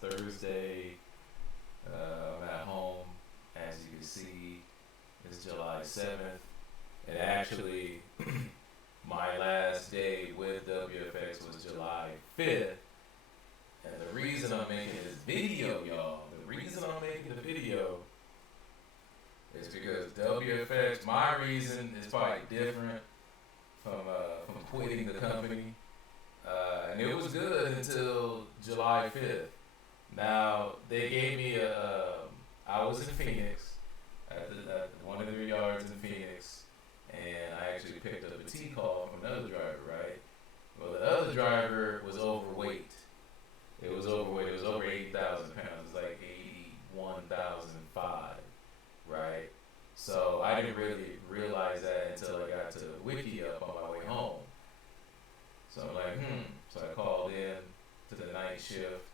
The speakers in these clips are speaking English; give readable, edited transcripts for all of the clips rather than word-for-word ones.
Thursday. I'm at home. As you can see, it's July 7th. And actually, my last day with WFX was July 5th. And the reason I'm making this video, y'all, is because WFX, my reason is probably different from quitting the company. And it was good until July 5th. Now, they gave me I was in Phoenix, at one of their yards in Phoenix, and I actually picked up a T call from another driver, right? Well, the other driver was overweight. It was overweight. It was over 80,000 pounds. It was like 81,005, right? So I didn't really realize that until I got to Wiki up on my way home. So I'm like, So I called in to the night shift.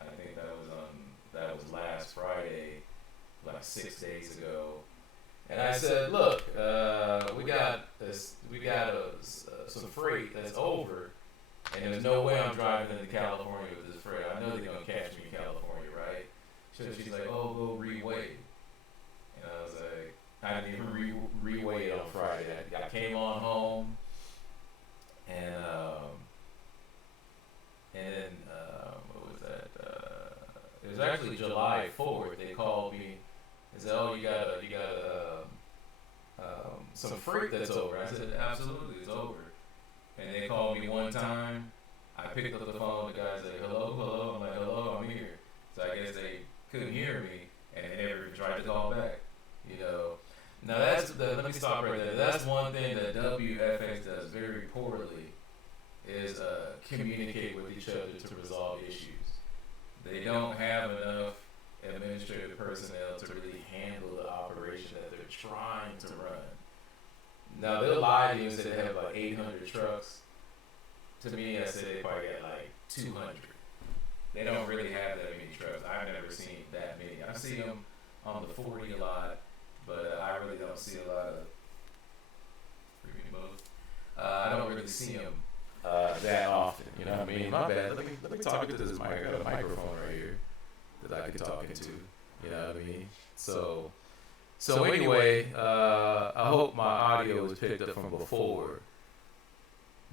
I think that was last Friday, like 6 days ago. And I said, look, we got some freight that's over, and there's no way I'm driving into California with this freight. I know they're gonna catch me in California, right? So she's like, oh, go reweigh. And I was like, I didn't even reweigh it on Friday. I came on home, and then what was that? It was actually July 4th. They called me and said, "Oh, you got some freight that's over." I said, "Absolutely, it's over." And they called me one time. I picked up the phone. The guy's like, "Hello, hello." I'm like, "Hello, I'm here." So I guess they couldn't hear me, and they never tried to call back. Now let me stop right there. That's one thing that WFX does very poorly is communicate with each other to resolve issues. They don't have enough administrative personnel to really handle the operation that they're trying to run. Now, they'll lie to you and say they have like 800 trucks. To me, I say they probably got like 200. They don't really have that many trucks. I've never seen that many. I see them on the 40 a lot, but I really don't see a lot of I don't really see them that often. You know what I mean? My bad. Let me talk into this mic. I got a microphone right here that I can talk into. You know what I mean? So anyway, I hope my audio was picked up from before.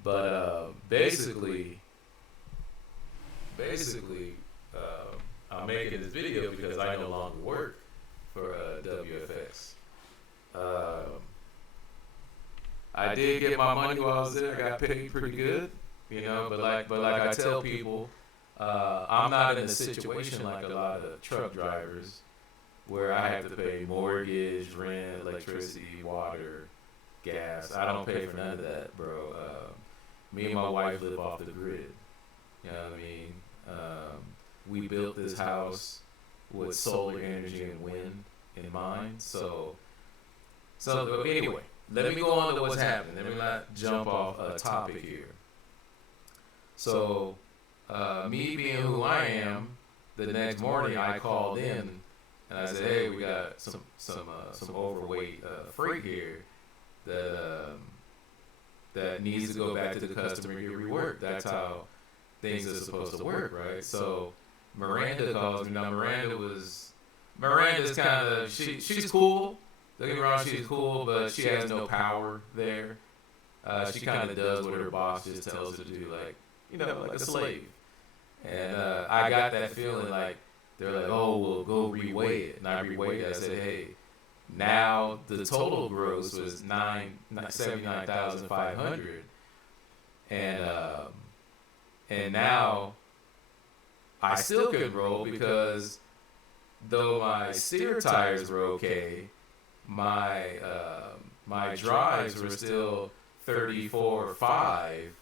But basically, I'm making this video because I no longer work for WFX. I did get my money while I was there. I got paid pretty good, But like I tell people, I'm not in a situation like a lot of truck drivers where I have to pay mortgage, rent, electricity, water, gas. I don't pay for none of that, bro. Me and my wife live off the grid. You know what I mean? We built this house with solar energy and wind in mind. So anyway. Let me go on to what's happening. Let me not jump off a topic here. So, me being who I am, the next morning I called in and I said, "Hey, we got some overweight freight here that needs to go back to the customer and get reworked." That's how things are supposed to work, right? So Miranda calls me. Now Miranda's kind of she's cool. Don't get me wrong, she's cool, but she has no power there. She kind of does what her boss just tells her to do, like a slave. And I got that feeling like they're like, "Oh, well, go reweigh it." And I reweighed it. I said, "Hey, now the total gross was 79,500, and now I still couldn't roll because though my steer tires were okay, my drives were still 34.5,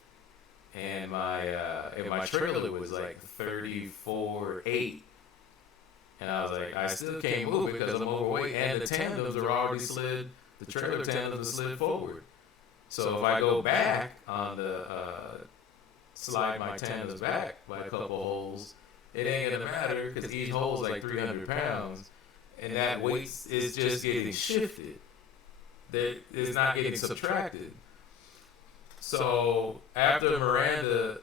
and my trailer was like 34.8, and I was like, I still can't move because I'm overweight, and the tandems are already slid. The trailer tandems are slid forward. So if I go back on the slide my tandems back by a couple holes, it ain't gonna matter because each hole is like 300 pounds. And that weight is just getting shifted. That is not getting subtracted. So after Miranda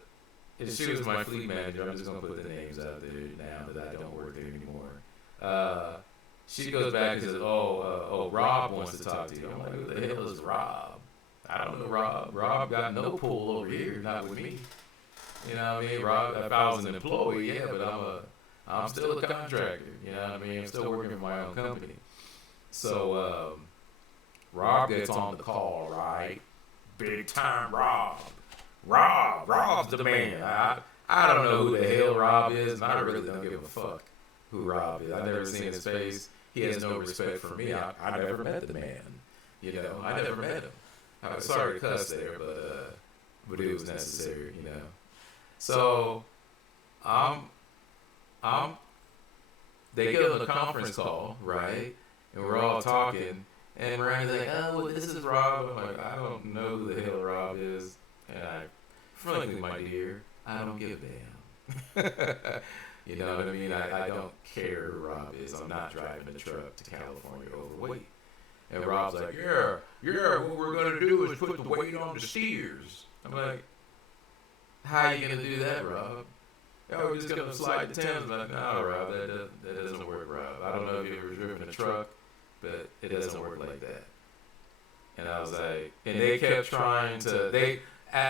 And she was my fleet manager. I'm just gonna put the names out there now that I don't work there anymore. She goes back and says, Rob wants to talk to you. I'm like, who the hell is Rob? I don't know Rob. Rob got no pull over here, not with me. You know what I mean? Rob, if I was an employee, yeah, but I'm still a contractor. You know what I mean? I'm still working for my own company. So Rob gets on the call, right? Big time Rob. Rob's the man. I don't know who the hell Rob is, and I really don't give a fuck who Rob is. I've never seen his face. He has no respect for me. I never met the man. You know, I never met him. I was sorry to cuss there, but it was necessary, you know. So, they get on a conference call, right? And we're all talking, and Mirand's like, oh, this is Rob. I'm like, I don't know who the hell Rob is. And frankly, my dear, I don't give a damn. You know what I mean? I don't care who Rob is. I'm not driving a truck to California overweight. And Rob's like, yeah, what we're going to do is put the weight on the steers. I'm like, how are you going to do that, Rob? Oh, we're just going to slide the Thames. I'm like, no, Rob, that doesn't work, Rob. I don't know if you've ever driven a truck, but it doesn't work like that. And I was like, and they kept trying to,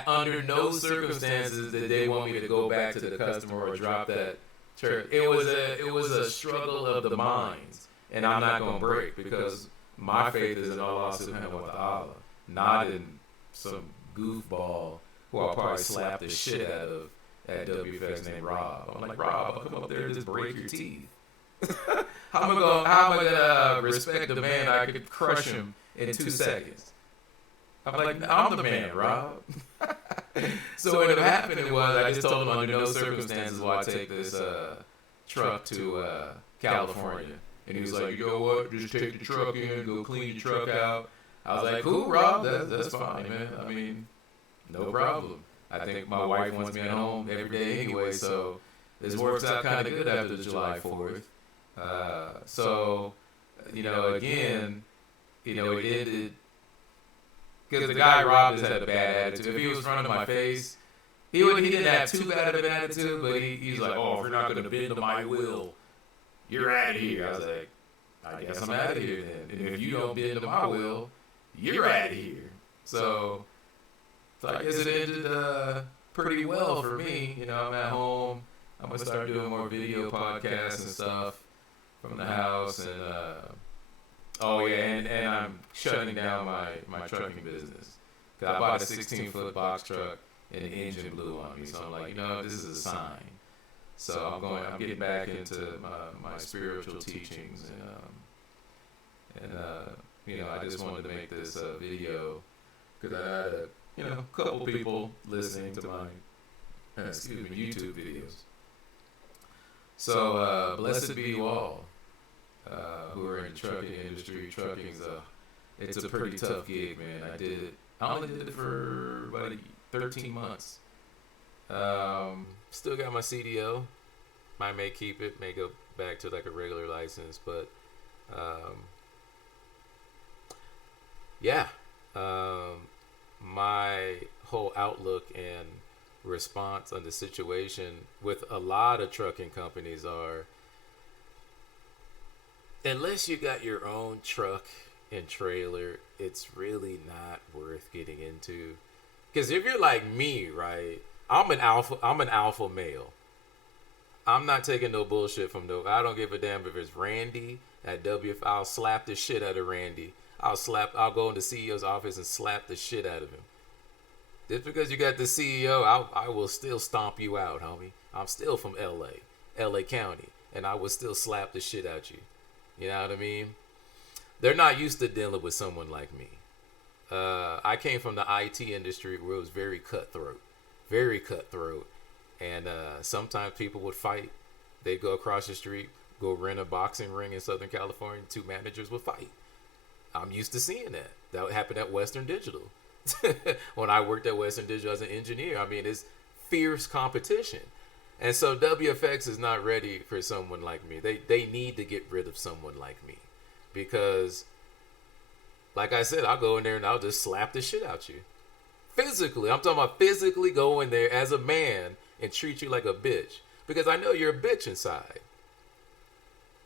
under no circumstances did they want me to go back to the customer or drop that church. It was a struggle of the minds, and I'm not going to break because my faith is in Allah subhanahu wa ta'ala, not in some goofball who I'll probably slap the shit out of at WFX named Rob. I'm like, Rob, I'll come up there and just break your teeth. How am I gonna respect a man I could crush him in 2 seconds? I'm like, I'm the man, Rob. So what ended up happening was I just told him under no circumstances will I take this truck to California. And he was like, you know what, just take the truck in, go clean the truck out. I was like, cool, Rob, that's fine, man. I mean, no problem. I think my wife wants me at home every day anyway, so this works out kind of good after the July 4th. So, you know, again, you know, it ended, because the guy Rob just had a bad attitude. If he was in front of my face, he didn't have too bad of an attitude, but he's like, oh, if you're not going to bend to my will, you're out of here. I was like, I guess I'm out of here then. And if you don't bend to my will, you're out of here. So I guess it ended pretty well for me. You know, I'm at home. I'm going to start doing more video podcasts and stuff from the house. And, and I'm shutting down my trucking business. Because I bought a 16-foot box truck and the engine blew on me. So I'm like, you know, this is a sign. So I'm getting back into my spiritual teachings, and you know, I just wanted to make this video because I had a couple people listening to my YouTube videos. So blessed be you all who are in the trucking industry. Trucking's it's a pretty tough gig, man. I only did it for about 13 months. Still got my CDO. I may keep it, may go back to like a regular license, but my whole outlook and response on the situation with a lot of trucking companies are, unless you got your own truck and trailer, it's really not worth getting into. Because if you're like me, right, I'm an alpha male. I'm not taking no bullshit from I don't give a damn if it's Randy at I'll slap the shit out of Randy. I'll go in the CEO's office and slap the shit out of him. Just because you got the CEO, I will still stomp you out, homie. I'm still from LA County, and I will still slap the shit out you. You know what I mean? They're not used to dealing with someone like me. I came from the IT industry where it was very cutthroat. And sometimes people would fight. They'd go across the street, go rent a boxing ring in Southern California. 2 managers would fight. I'm used to seeing that. That happened at Western Digital. When I worked at Western Digital as an engineer, I mean, it's fierce competition. And so WFX is not ready for someone like me. They need to get rid of someone like me. Because, like I said, I'll go in there and I'll just slap the shit out you. Physically. I'm talking about physically go in there as a man and treat you like a bitch. Because I know you're a bitch inside.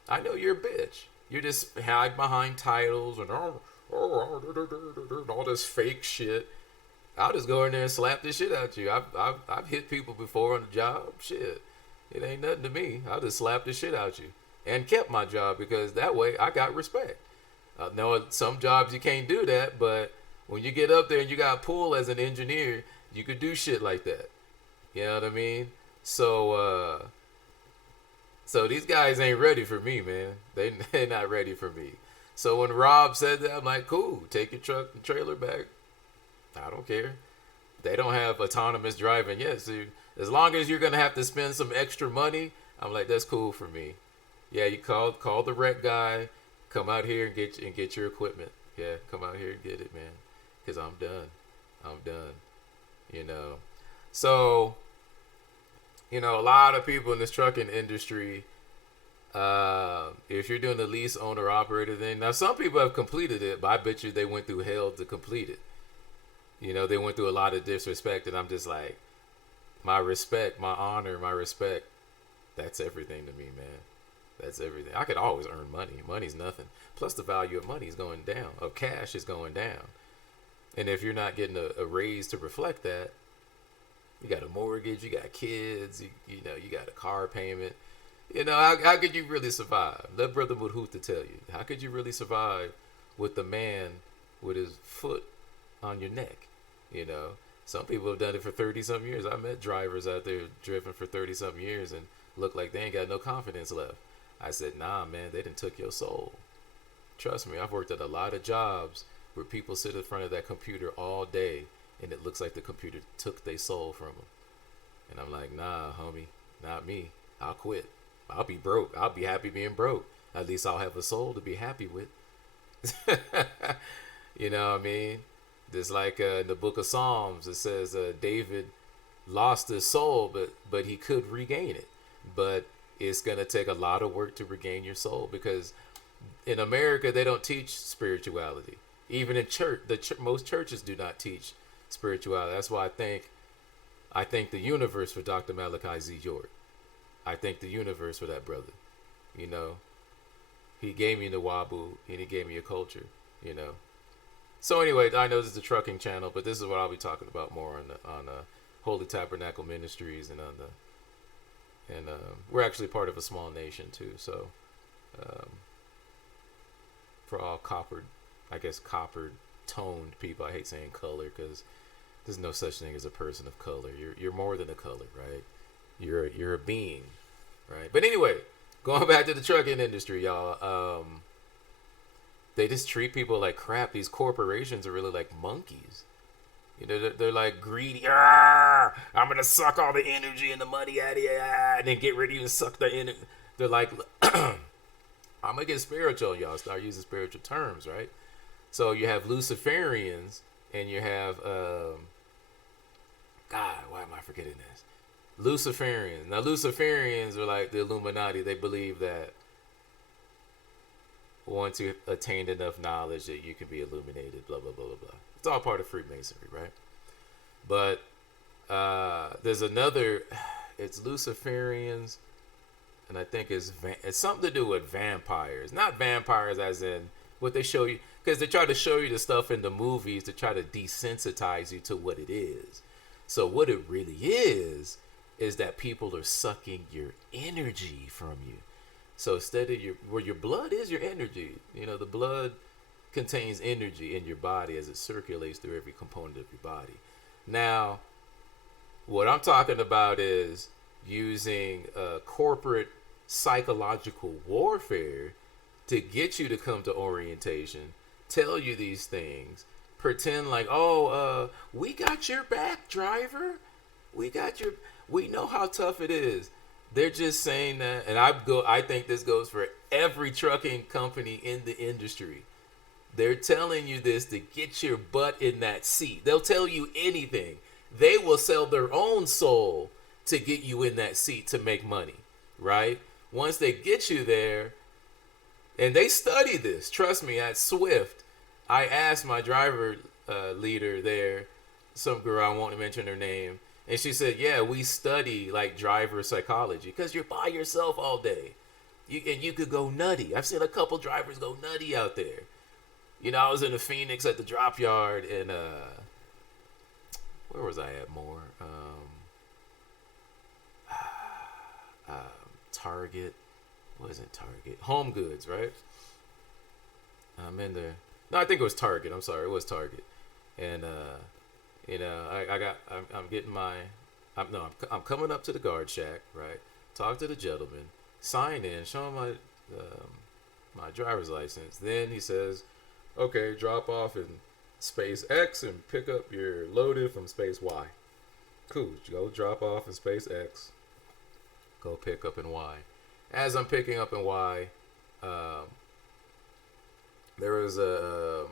I know you're a bitch. You just hide behind titles and all this fake shit. I'll just go in there and slap the shit out you. I've hit people before on the job. Shit, it ain't nothing to me. I'll just slap the shit out you and kept my job because that way I got respect. I know some jobs you can't do that, but when you get up there and you got pull as an engineer, you could do shit like that. You know what I mean? So these guys ain't ready for me, man. They're not ready for me. So when Rob said that, I'm like, cool, take your truck and trailer back. I don't care. They don't have autonomous driving yet. So as long as you're gonna have to spend some extra money, I'm like, that's cool for me. Yeah, you call the wreck guy, come out here and get your equipment. Yeah, come out here and get it, man. Cause I'm done. I'm done. You know. So, you know, a lot of people in this trucking industry, if you're doing the lease owner operator thing, now some people have completed it, but I bet you they went through hell to complete it. You know, they went through a lot of disrespect, and I'm just like, my respect, my honor, my respect, that's everything to me, man. That's everything. I could always earn money. Money's nothing. Plus the value of money is going down, of cash is going down. And if you're not getting a raise to reflect that, you got a mortgage, you got kids, you know, you got a car payment. You know, how could you really survive? Let Brother Mudhuta tell you. How could you really survive with the man with his foot on your neck? You know, some people have done it for 30-something years. I met drivers out there driven for 30-something years and look like they ain't got no confidence left. I said, nah, man, they done took your soul. Trust me, I've worked at a lot of jobs where people sit in front of that computer all day and it looks like the computer took their soul from them. And I'm like, nah, homie, not me. I'll quit. I'll be broke. I'll be happy being broke. At least I'll have a soul to be happy with. You know what I mean? There's like in the book of Psalms, it says David lost his soul, but he could regain it. But it's going to take a lot of work to regain your soul because in America, they don't teach spirituality. Even in church, most churches do not teach spirituality. That's why I thank the universe for Dr. Malachi Z. York. I thank the universe for that brother. You know, he gave me the Wabu and he gave me a culture, you know. So anyway, I know this is the trucking channel, but this is what I'll be talking about more on Holy Tabernacle Ministries and we're actually part of a small nation too. So for all copper toned people, I hate saying color because there's no such thing as a person of color. You're more than a color, right? You're a being, right? But anyway, going back to the trucking industry, y'all. They just treat people like crap. These corporations are really like monkeys. You know, they're like greedy. I'm gonna suck all the energy and the money out of you, and then get rid of you and suck the energy. They're like, I'm gonna get spiritual, y'all. Start using spiritual terms, right? So you have Luciferians, and you have God. Why am I forgetting this? Luciferians. Now Luciferians are like the Illuminati. They believe that once you attained enough knowledge that you can be illuminated, blah, blah, blah, blah, blah. It's all part of Freemasonry, right? But there's another, it's Luciferians, and I think it's something to do with vampires. Not vampires as in what they show you, because they try to show you the stuff in the movies to try to desensitize you to what it is. So what it really is that people are sucking your energy from you. So instead of where your blood is your energy, you know, the blood contains energy in your body as it circulates through every component of your body. Now, what I'm talking about is using corporate psychological warfare to get you to come to orientation, tell you these things, pretend like, we got your back, driver. We know how tough it is. They're just saying that, and I think this goes for every trucking company in the industry. They're telling you this to get your butt in that seat. They'll tell you anything. They will sell their own soul to get you in that seat to make money, right? Once they get you there, and they study this, trust me, at Swift, I asked my driver leader there, some girl, I won't mention her name, And she said, yeah, we study like driver psychology because you're by yourself all day. You could go nutty. I've seen a couple drivers go nutty out there. You know, I was in the Phoenix at the drop yard, and where was I at more? Target. Wasn't Target. Home Goods, right? I'm in there. No, I think it was Target. I'm sorry, it was Target. And you know, I'm getting my, I'm coming up to the guard shack, right? Talk to the gentleman, sign in, show him my driver's license. Then he says, okay, drop off in space X and pick up your loaded from space Y. Cool. Go drop off in space X. Go pick up in Y. As I'm picking up in Y, there was a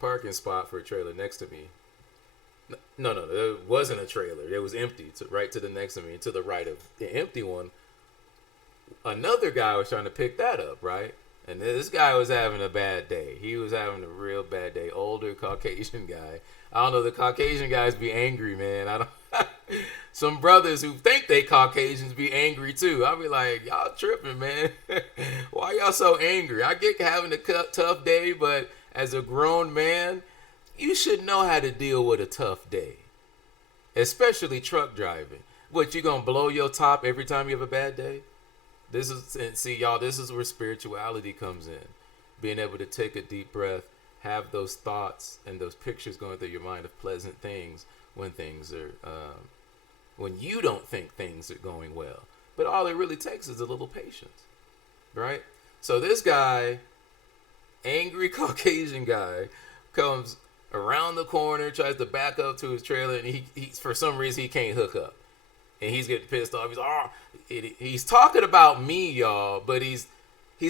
parking spot for a trailer next to me. No, there wasn't a trailer. It was empty. Right to the next of me, to the right of the empty one. Another guy was trying to pick that up, right? And this guy was having a bad day. He was having a real bad day. Older Caucasian guy. I don't know. The Caucasian guys be angry, man. I don't. Some brothers who think they Caucasians be angry too. I'll be like, y'all tripping, man. Why y'all so angry? I get having a tough day, but as a grown man, you should know how to deal with a tough day, especially truck driving. What, you gonna blow your top every time you have a bad day? This is where spirituality comes in. Being able to take a deep breath, have those thoughts and those pictures going through your mind of pleasant things when things are, when you don't think things are going well. But all it really takes is a little patience, right? So this guy, angry Caucasian guy, comes around the corner, tries to back up to his trailer, and he for some reason he can't hook up. And he's getting pissed off. He's talking about me, y'all, but he's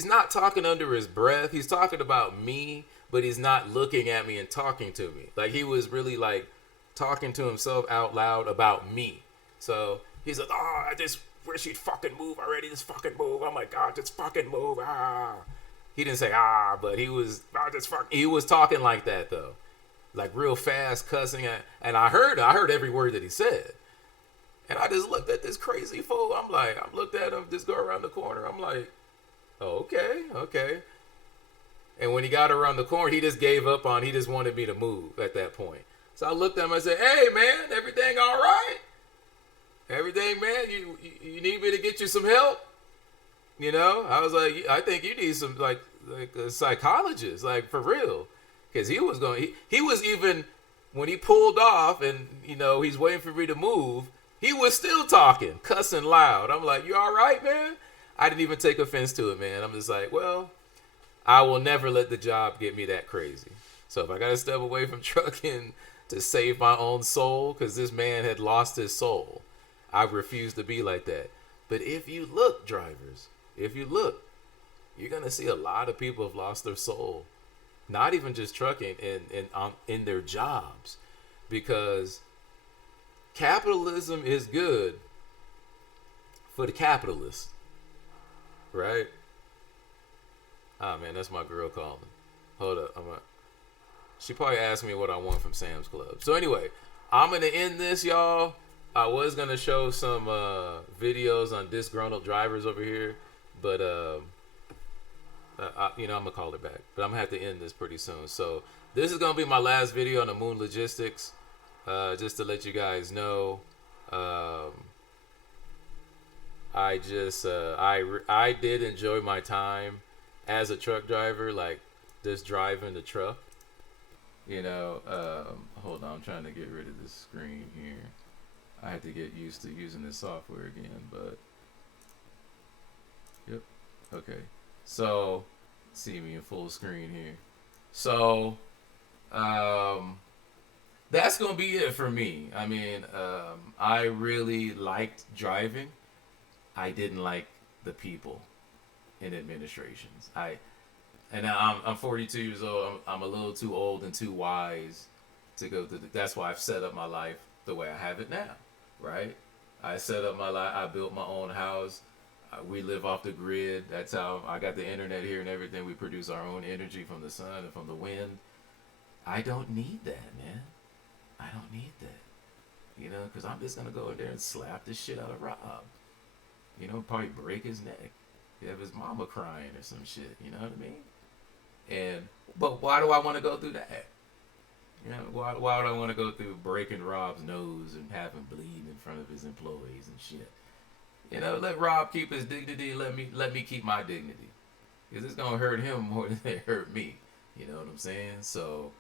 not talking under his breath. He's talking about me, but he's not looking at me and talking to me. Like, he was really like talking to himself out loud about me. So he's like, I just wish he'd fucking move already. Just fucking move. Oh my God, just fucking move. He didn't say but he was he was talking like that though, like real fast, cussing. And I heard every word that he said. And I just looked at this crazy fool. I looked at him just go around the corner. I'm like, oh, okay. And when he got around the corner, he just gave up he just wanted me to move at that point. So I looked at him and I said, hey, man, everything all right? Everything, man, you need me to get you some help? You know, I was like, I think you need some, like a psychologist, like, for real. Because he was even, when he pulled off and, you know, he's waiting for me to move, he was still talking, cussing loud. I'm like, you all right, man? I didn't even take offense to it, man. I'm just like, well, I will never let the job get me that crazy. So if I got to step away from trucking to save my own soul, because this man had lost his soul, I refuse to be like that. But if you look, drivers, you're going to see a lot of people have lost their soul. Not even just trucking, in their jobs. Because capitalism is good for the capitalists, right? Man, that's my girl calling. Hold up, she probably asked me what I want from Sam's Club. So anyway, I'm gonna end this, y'all. I was gonna show some videos on disgruntled drivers over here, but I'm gonna call her back. But I'm gonna have to end this pretty soon. So this is gonna be my last video on the Moon Logistics. Just to let you guys know, I did enjoy my time as a truck driver, like just driving the truck. You know, hold on, I'm trying to get rid of this screen here. I had to get used to using this software again, but yep, okay. So, see me in full screen here. So, that's going to be it for me. I mean, I really liked driving. I didn't like the people in administrations. I'm 42 years old. I'm a little too old and too wise to go through that's why I've set up my life the way I have it now, right? I set up my life. I built my own house. We live off the grid. That's how I got the internet here and everything. We produce our own energy from the sun and from the wind. I don't need that, man. I don't need that. you know, because I'm just gonna go in there and slap the shit out of Rob. You know, probably break his neck. Have his mama crying or some shit. You know what I mean? And but why do I want to go through that? You know, why would I want to go through breaking Rob's nose and have him bleed in front of his employees and shit? You know, let Rob keep his dignity. Let me keep my dignity, because it's gonna hurt him more than it hurt me. You know what I'm saying? So,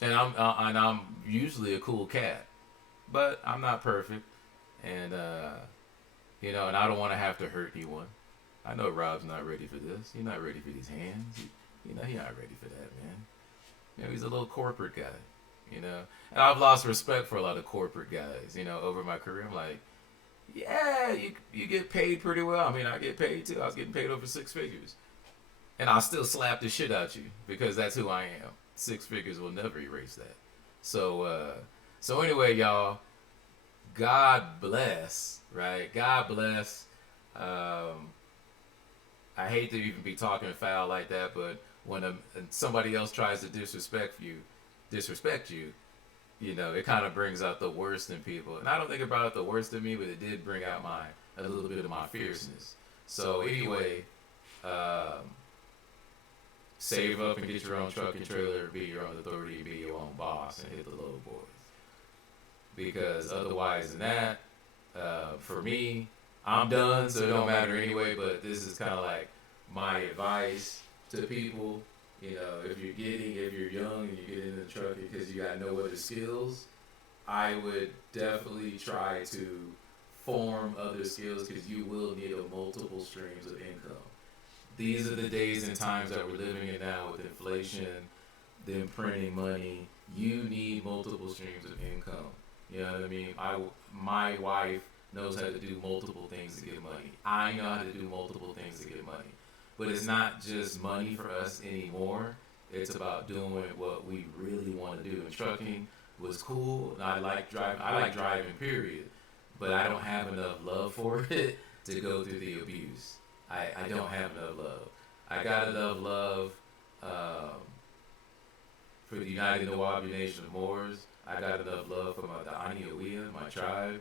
and I'm usually a cool cat, but I'm not perfect, and you know, and I don't want to have to hurt anyone. I know Rob's not ready for this. He's not ready for these hands. You know, he's not ready for that, man. You know, he's a little corporate guy. You know, and I've lost respect for a lot of corporate guys. You know, over my career, I'm like, yeah, you get paid pretty well. I mean, I get paid too. I was getting paid over 6 figures, and I'll still slap the shit out you because that's who I am. 6 figures will never erase that. So anyway, y'all, God bless, right? God bless. I hate to even be talking foul like that, but when somebody else tries to disrespect you, you know, it kind of brings out the worst in people. And I don't think it brought out the worst in me, but it did bring out a little bit of my fierceness. So anyway, save up and get your own truck and trailer, be your own authority, be your own boss, and hit the low boys. Because otherwise than that, for me, I'm done, so it don't matter anyway, but this is kind of like my advice to people. You know, if you're young and you get in the truck because you got no other skills, I would definitely try to form other skills, because you will need multiple streams of income. These are the days and times that we're living in now with inflation, them printing money. You need multiple streams of income. You know what I mean? My wife knows how to do multiple things to get money. I know how to do multiple things to get money. But it's not just money for us anymore. It's about doing what we really want to do. And trucking was cool, and I like driving, period. But I don't have enough love for it to go through the abuse. I don't have enough love. I got enough love for the United Nawabi Nation of Moors. I got enough love for the Aniawea, my tribe.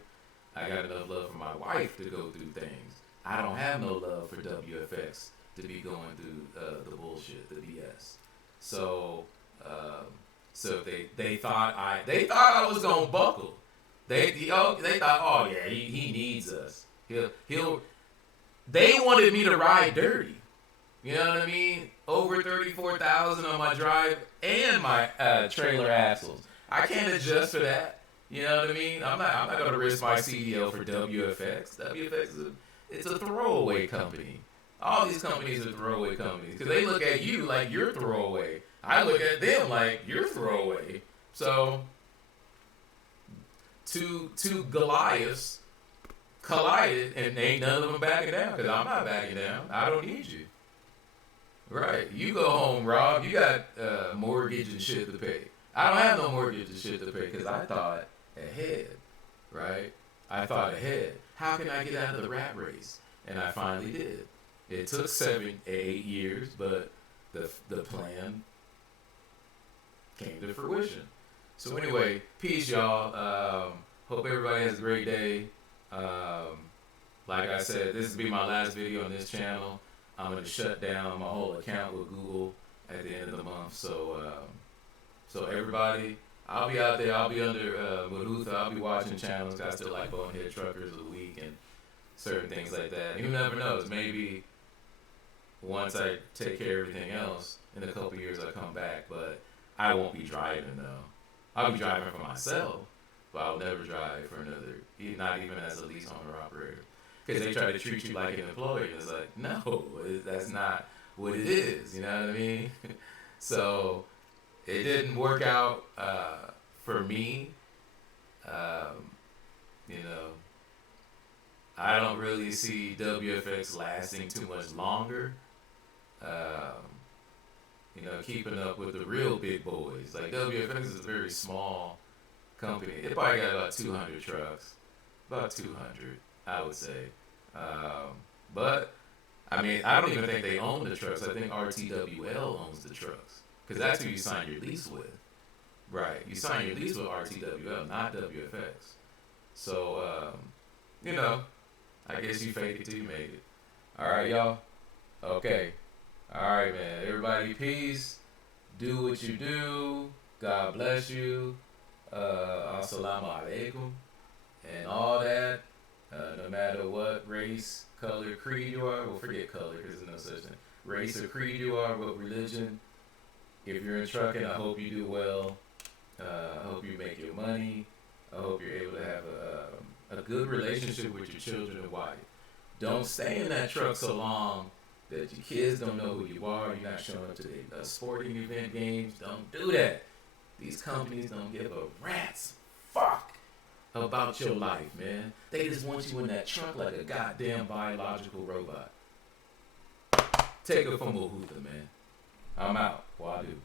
I got enough love for my wife to go through things. I don't have no love for WFX to be going through the bullshit, the BS. So they thought I was gonna buckle. They thought, oh yeah, he needs us. They wanted me to ride dirty. You know what I mean? Over 34,000 on my drive and my trailer axles. I can't adjust for that. You know what I mean? I'm not gonna risk my CDL for WFX. WFX it's a throwaway company. All these companies are throwaway companies because they look at you like you're throwaway. I look at them like you're throwaway. So two Goliaths collided, and ain't none of them backing down, because I'm not backing down. I don't need you. Right? You go home, Rob. You got mortgage and shit to pay. I don't have no mortgage and shit to pay because I thought ahead. Right? I thought ahead. How can I get out of the rat race? And I finally did. It took 7, 8 years, but the plan came to fruition. So anyway, peace, y'all. Hope everybody has a great day. Like I said, this will be my last video on this channel. I'm going to shut down my whole account with Google at the end of the month. So everybody, I'll be out there. I'll be under Mahutha. I'll be watching channels. I still like Bonehead Truckers of the Week and certain things like that. And who never knows? Maybe once I take care of everything else, in a couple years I'll come back. But I won't be driving, though. I'll be driving for myself, but I'll never drive for another, not even as a lease owner operator. Because they try to treat you like an employee. It's like, no, that's not what it is. You know what I mean? So it didn't work out for me. You know, I don't really see WFX lasting too much longer. You know, keeping up with the real big boys. Like WFX is a very small company. It probably got about 200 trucks. About 200. I would say. But, I mean, I don't even think they own the trucks. I think RTWL owns the trucks. Because that's who you sign your lease with. Right. You sign your lease with RTWL, not WFX. So, I guess you fake it till you make it. All right, y'all. Okay. All right, man. Everybody, peace. Do what you do. God bless you. Assalamu alaikum. And all that. No matter what race, color, creed you are. Well, forget color because there's no such thing. Race or creed you are, what religion. If you're in trucking, I hope you do well. I hope you make your money. I hope you're able to have a good relationship with your children and wife. Don't stay in that truck so long that your kids don't know who you are. You're not showing up to the sporting event games. Don't do that. These companies don't give a rat's fuck about your life, man. They just want you in that truck like a goddamn biological robot. Take it from Mahuta, man. I'm out. Wadu.